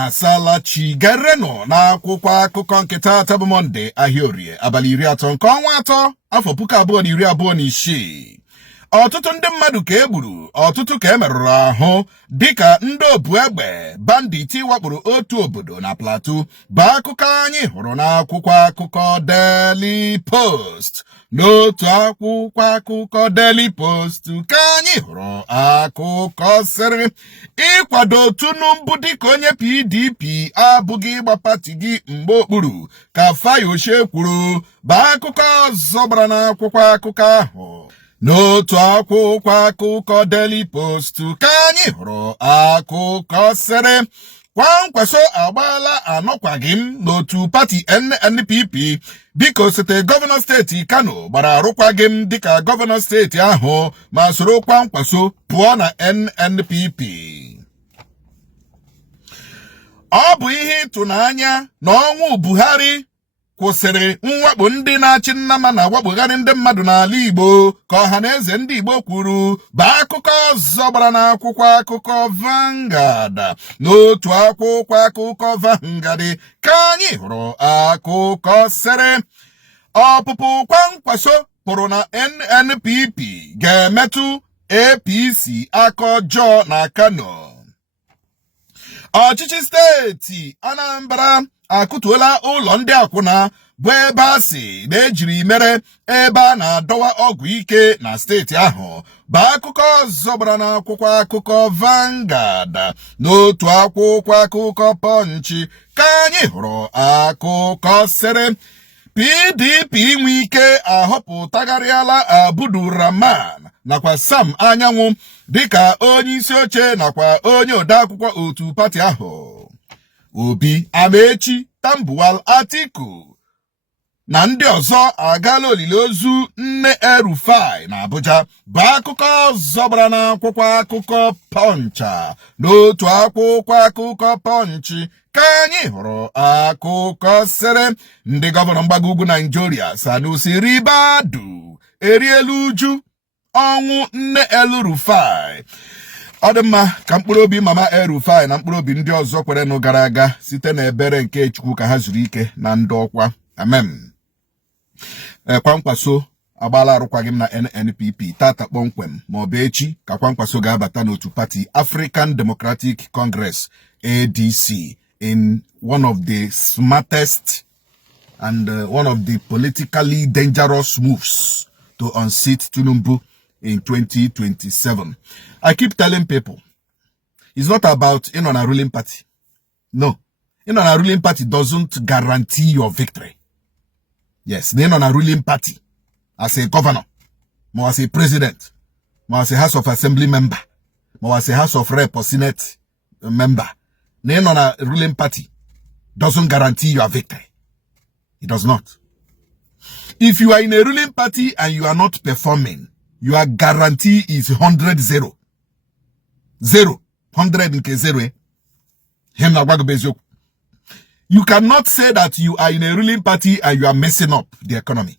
na salachi gereno na akwụkwọ akụkọ nketa tabụ Monde ahịorie abalị 30 nke ọnwa 3 afọ 2026. Ọtụtụ ndị mmadụ ka egburu, ọtụtụ ka emerụrụ ahụ dịka ndị obu egbe banditi wakporo otu obodo na Plateau bụ akụkọ anyị hụrụ n'akwụkwọ akụkọ Daily Post. N'otu akwụkwọ akụkọ Daily Post ka anyị hụrụ akụkọ sịrị ịkwado Tinubu dịka onye PDP abụghị ịgba pati gị mgbe okpuru ka Fayose kwuru bụ akụkọ ọzọ gbara n'akwụkwọ akụkọ ahụ. N'otu akwụkwọ akụkọ Daily Post ka anyị hụrụ akụkọ sịrị Kwankwaso agbaala anọkwaghị m n'otu pati NNPP dịka osote gọvanọ steeti Kano gbara arụkwaghị m dịka gọvanọ steeti ahụ ma soro Kwankwaso pụọ na NNPP. Ọ bụ ihe ịtụnanya na ọnwụ Buhari kwụsịrị mwakpo ndị na-achị nnama na wakpogharị ndị mmadụ n'ala Igbo ka ọha na eze ndị Igbo kwuru bụ akụkọ ọzọ gbara n'akwụkwọ akụkọ Vanguard. N'otu akwụkwọ akụkọ Vanguard ka anyị hụrụ akụkọ sịrị ọpụpụ Kwankwaso pụrụ na NNPP ga-emetụ APC aka ọjọọ na Kano. Ọchịchị steeti Anambra akụtuola ụlọ ndị akwụna bụ ebe a sị na ejiri mere ebe a na-adọwa ọgwụ ike na steeti ahụ bụ akụkọ ọzọ gbara n'akwụkwọ akụkọ Vanguard. N'otu akwụkwọ akụkọ Punch ka anyị hụrụ akụkọ sịrị PDP nwe ike ahọpụtagharịala Abdulrahman nakwa Sam Anyanwụ dịka onye isi oche nakwa onye odeakwụkwọ otu pati ahụ. Obi, Amechi, Tambuwal, Atiku na ndị ọzọ agaala olili ozu nne El-Rufai na Abuja bụ akụkọ ọzọ gbara n'akwụkwọ akụkọ Punch. N'otu akwụkwọ akụkọ Punch ka anyị hụrụ akụkọ sịrị ndị gọvanọ mgbago ugwu Nigeria Sanusi Ribadu eriela uju ọnwụ nne El-Rufai. Ọ dị mma ka mkpụrụ obi mama El-Rufai na mkpụrụ obi ndị ọzọ kwerenụ gara aga site n'ebere nke Chukwu ka ha zuru ike na ndị ọkwa. Amen. Kwankwaso agbaala arụkwaghị m na NNPP tata kpọmkwem ma ọ bụ echi ka Kwankwaso ga-abata n'otu pati African Democratic Congress ADC in one of the smartest and one of the politically dangerous moves to unseat Tinubu in 2027. I keep telling people, it's not about in on a ruling party. No. In on a ruling party doesn't guarantee your victory. Yes, in on a ruling party, as a governor, or as a president, or as a House of Assembly member, or as a House of Rep or Senate member, in on a ruling party doesn't guarantee your victory. It does not. If you are in a ruling party and you are not performing, your guarantee is 100-0. 100 nke 0. You cannot say that you are in a ruling party and you are messing up the economy.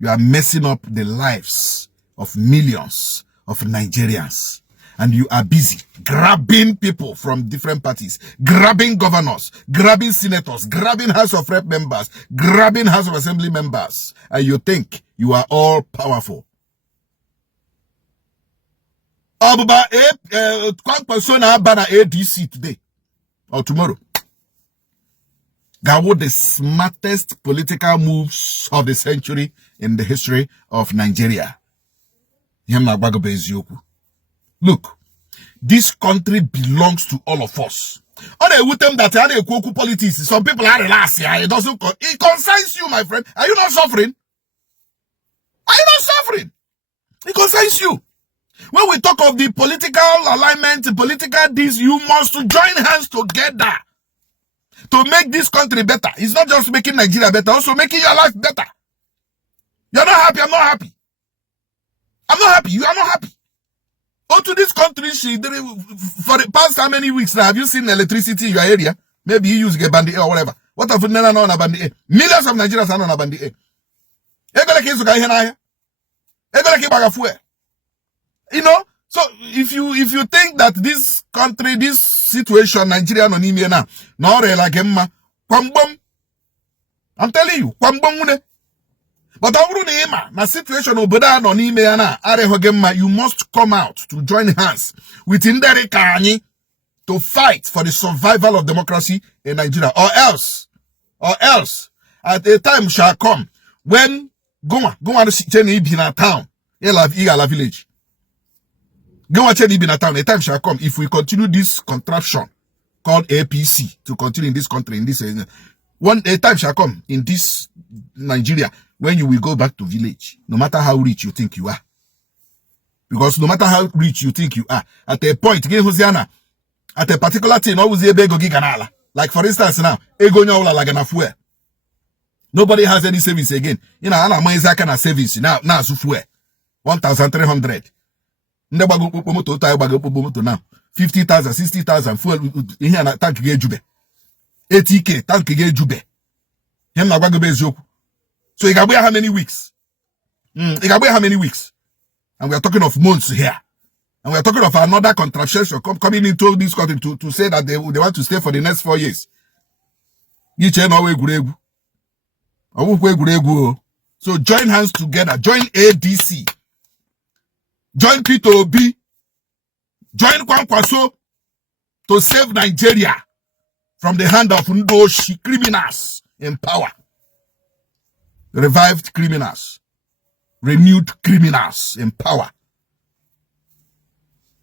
You are messing up the lives of millions of Nigerians. And you are busy grabbing people from different parties, grabbing governors, grabbing senators, grabbing House of Rep members, grabbing House of Assembly members. And you think you are all powerful. Kwankwaso na aba na ADC today or tomorrow. That was the smartest political moves of the century in the history of Nigeria. Look, this country belongs to all of us. On a with them that are politics, some people are relaxed. It doesn't. It concerns you, my friend. Are you not suffering? Are you not suffering? It concerns you. When we talk of the political alignment, political this, you must join hands together to make this country better. It's not just making Nigeria better, also making your life better. You're not happy, I'm not happy. I'm not happy, you are not happy. Oh, to this country, for the past how many weeks now, have you seen electricity in your area? Maybe you use a bandi or whatever. What have you known on a bandi? Millions of Nigerians are on a bandi. You know, So if you think that this country, this situation, Nigeria no n'ime na like mma, kwambom. I'm telling you, kwambom. But na situation obodo no n'ime ya na arehoge mma, you must come out to join hands with Ndere Kanyi to fight for the survival of democracy in Nigeria, or else at a time shall come when go on be in a town, a village. Go on be in a town. A time shall come if we continue this contraption called APC to continue in this country, in this a time shall come in this Nigeria when you will go back to village, no matter how rich you think you are. Because no matter how rich you think you are, at a point, at a particular thing, always a bego giganala. Like for instance now, egonyola lagana fuel. Nobody has any savings again. You know, ana mweza kana savings now su fuel 1,300. Ndeba go moto ta ba go moto now 50,000, 60,000 fuel here na tank ge jube. 80k tank ge jube. Him na gwa go bezoku. So igabwe how many weeks? Igabwe how many weeks? And we are talking of months here. And we are talking of another contraption coming into this country to say that they want to stay for the next 4 years. So join hands together. Join ADC. Join P2B. Join Kwankwaso to save Nigeria from the hand of Ndoshi criminals in power. Revived criminals. Renewed criminals in power.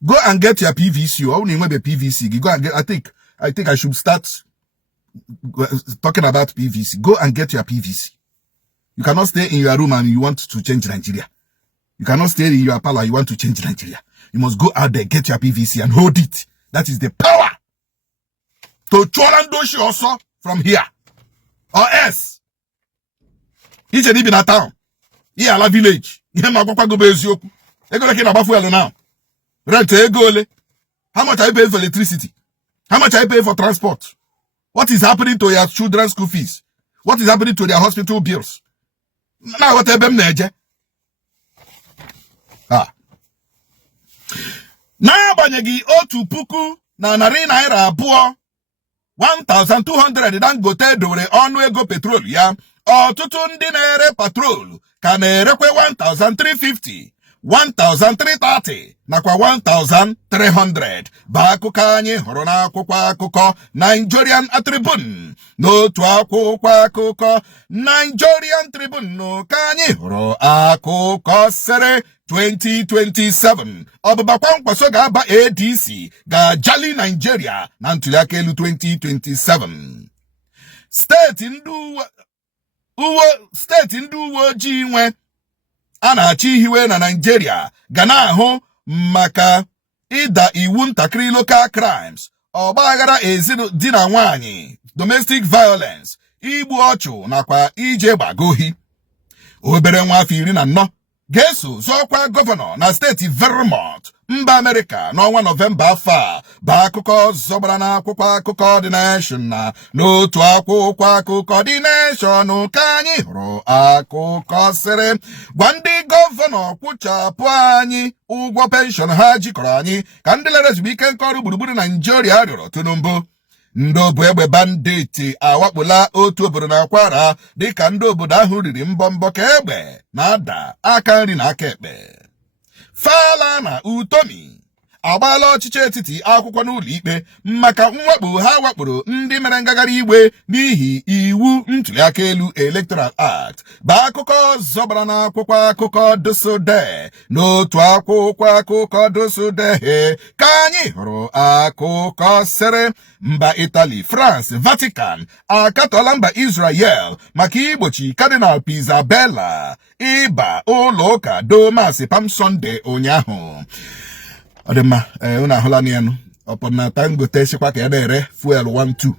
Go and get your PVC. I only want the PVC. Go and get. I think I should start talking about PVC. Go and get your PVC. You cannot stay in your room and you want to change Nigeria. You cannot stay in your parlor. You want to change Nigeria. You must go out there, get your PVC and hold it. That is the power to Cholandoshi also from here, or else. He's a in a town. Here, a village. Here, my papa go bezioku. They go like in a now. Rent egole. How much are you paying for electricity? How much are you paying for transport? What is happening to your children's school fees? What is happening to their hospital bills? Now what them neje? Na banyegi otu puku na narị naira abụọ 1,200 Dangote dore ọnụ ego petrol ya. Ọtụtụ ndị na-ere patrol ka na-erekwe 1,350, 1,330 nakwa 1,300. Ba akụkọ anyị hụrụ n'akwụkwọ akụkọ Nigerian Tribune. N'otu akwụkwọ akụkọ Nigerian Tribune ka anyị hụrụ akụkọ sere 2027. Ọbụba Kwankwaso ga-aba ADC ga-ajali Nigeria na ntụliaka elu 2027. Steeti ndị uwe ojii nwe a na-achị ihiwe na Nigeria ga na-ahụ maka ịda iwu ntakịrị local crimes, ọgbaghara di na nwanyị, domestic violence, igbu ọchụ nakwa ije gbagohi. Obere nwa afọ 14 ga-eso zọọkwa gọvanọ na steeti Vermont, mba Amerịka n'ọnwa Nọvemba afọ a. Ba akụkọ zọgbara n'akwụkwọ akụkọ The Nation na n'otu akwụkwọ akụkọ The Nation ka anyị hụrụ akụkọ sịrị gwa ndị gọvanọ kwụchapụ anyị ụgwọ penshọn ha jikọrọ anyị ka ndị lere ezumike nka ọrụ gburugburu Naijiria rịọrọ Tinubu. Ndị obu egbe banditi awakpola otu obodo na Kwara dịka ndị obodo ahụ riri mbọmbọ ka egbe na-ada aka nri na aka ekpe. Fala na Utomi agbaala ọchịchị etiti akwụkwọ n'ụlọ ikpe maka mwakpo ha wakporo ndị mere ngagharị igwe n'ihi iwu ntụliaka elu Electoral Act. Ba akụkọ zọbara n'akwụkwọ akụkọ Dosode. N'otu akwụkwọ akụkọ Dosode ka anyị hụrụ akụkọ sere mba Italy, France, Vatican akatọla mba Israel maka igbochi Cardinal Pizzabella ịba ụlọ ụka Domas Palm Sunday ụnyaahụ. Odema, una holanianu. Upon na Dangote sikwa ka ere fuel 12.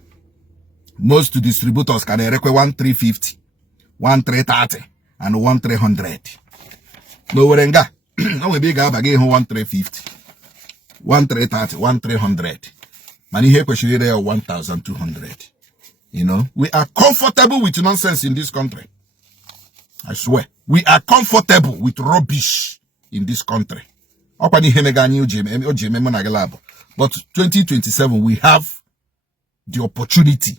Most distributors can erekwe 1,350, 1,330, and 1,300. No werenga. No we big abagi ho 1,350, 1,330, 1,300. Mani here kweshiri there 1,200. You know, we are comfortable with nonsense in this country. I swear, we are comfortable with rubbish in this country. But 2027, we have the opportunity,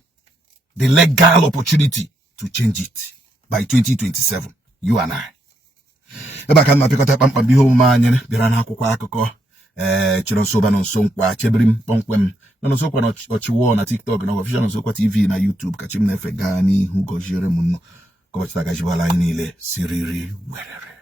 the legal opportunity to change it by 2027. You and I. Ebe aka mma pịkọta kpamkpam ihe omume anyị bịara n'akwụkwọ akụkọ chịrị nsogba na nso nkwa chebirim kpọmkwem na nsokwa na ọchịwọ na TikTok na official nsokwa TV na YouTube ka chim na-efe gaa n'ihu gọziere m nnọọ ka ọchịta gajibala anyị niile siriri werere.